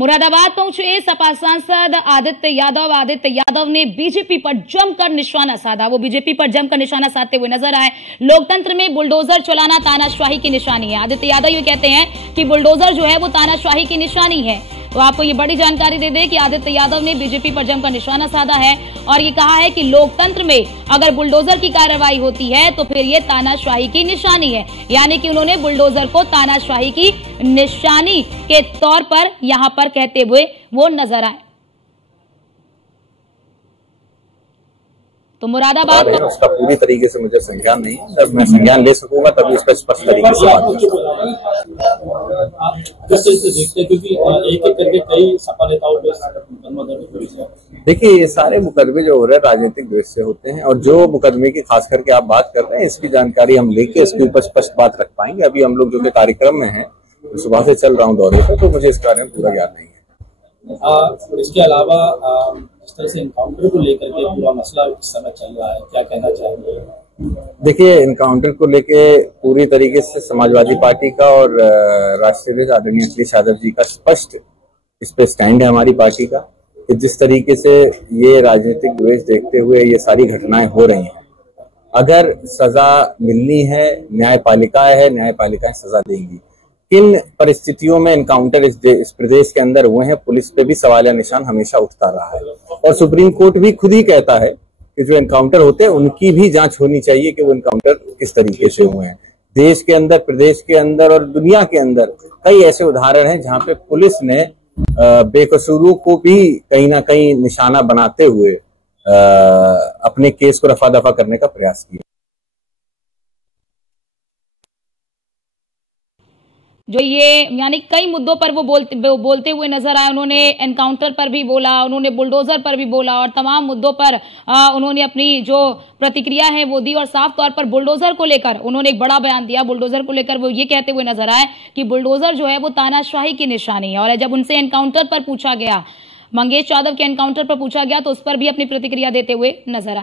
मुरादाबाद पहुंचे सपा सांसद आदित्य यादव ने बीजेपी पर जमकर निशाना साधा। वो बीजेपी पर जमकर निशाना साधते हुए नजर आए। लोकतंत्र में बुलडोजर चलाना तानाशाही की निशानी है। आदित्य यादव ये कहते हैं कि बुलडोजर जो है वो तानाशाही की निशानी है। तो आपको ये बड़ी जानकारी दे दें कि आदित्य यादव ने बीजेपी पर जमकर निशाना साधा है और ये कहा है कि लोकतंत्र में अगर बुलडोजर की कार्रवाई होती है तो फिर ये तानाशाही की निशानी है। यानी कि उन्होंने बुलडोजर को तानाशाही की निशानी के तौर पर यहां पर कहते हुए वो नजर आए। तो मुरादाबाद उसका पूरी तरीके से मुझे संज्ञान नहीं, जब मैं संज्ञान ले सकूंगा तभी उसका स्पष्ट तरीके से बात करूंगा। एक एक करके कई सपा नेताओं पे देखिए, ये सारे मुकदमे जो हो रहे हैं राजनीतिक द्वेष से होते हैं और जो मुकदमे की खास करके आप बात कर रहे हैं इसकी जानकारी हम लेके इसके ऊपर स्पष्ट बात रख पाएंगे। अभी हम लोग जो के कार्यक्रम में हैं, सुबह से चल रहा हूँ दौरे पे, तो मुझे इस बारे में पूरा ज्ञान नहीं है। इसके अलावा इस तरह से एनकाउंटर को लेकर के पूरा मसला इस समय चल रहा है, क्या कहना चाहेंगे? देखिए, एनकाउंटर को लेके पूरी तरीके से समाजवादी पार्टी का और राष्ट्रीय आदरणीय अखिलेश यादव जी का स्पष्ट इस पे स्टैंड है हमारी पार्टी का कि जिस तरीके से ये राजनीतिक द्वेष देखते हुए ये सारी घटनाएं हो रही हैं, अगर सजा मिलनी है, न्यायपालिकाएं सजा देंगी। किन परिस्थितियों में एनकाउंटर इस प्रदेश के अंदर हुए हैं, पुलिस पे भी सवालिया निशान हमेशा उठता रहा है और सुप्रीम कोर्ट भी खुद ही कहता है कि जो एनकाउंटर होते हैं उनकी भी जांच होनी चाहिए कि वो एनकाउंटर किस तरीके से हुए हैं। देश के अंदर, प्रदेश के अंदर और दुनिया के अंदर कई ऐसे उदाहरण हैं जहां पे पुलिस ने बेकसूरों को भी कहीं ना कहीं निशाना बनाते हुए अपने केस को रफा दफा करने का प्रयास किया। जो ये यानी कई मुद्दों पर वो बोलते हुए नजर आए। उन्होंने एनकाउंटर पर भी बोला, उन्होंने बुलडोजर पर भी बोला और तमाम मुद्दों पर उन्होंने अपनी जो प्रतिक्रिया है वो दी। और साफ तौर पर बुलडोजर को लेकर उन्होंने एक बड़ा बयान दिया। बुलडोजर को लेकर वो ये कहते हुए नजर आए कि बुलडोजर जो है वो तानाशाही की निशानी है। और जब उनसे एनकाउंटर पर पूछा गया, मंगेश यादव के एनकाउंटर पर पूछा गया, तो उस पर भी अपनी प्रतिक्रिया देते हुए नजर आए।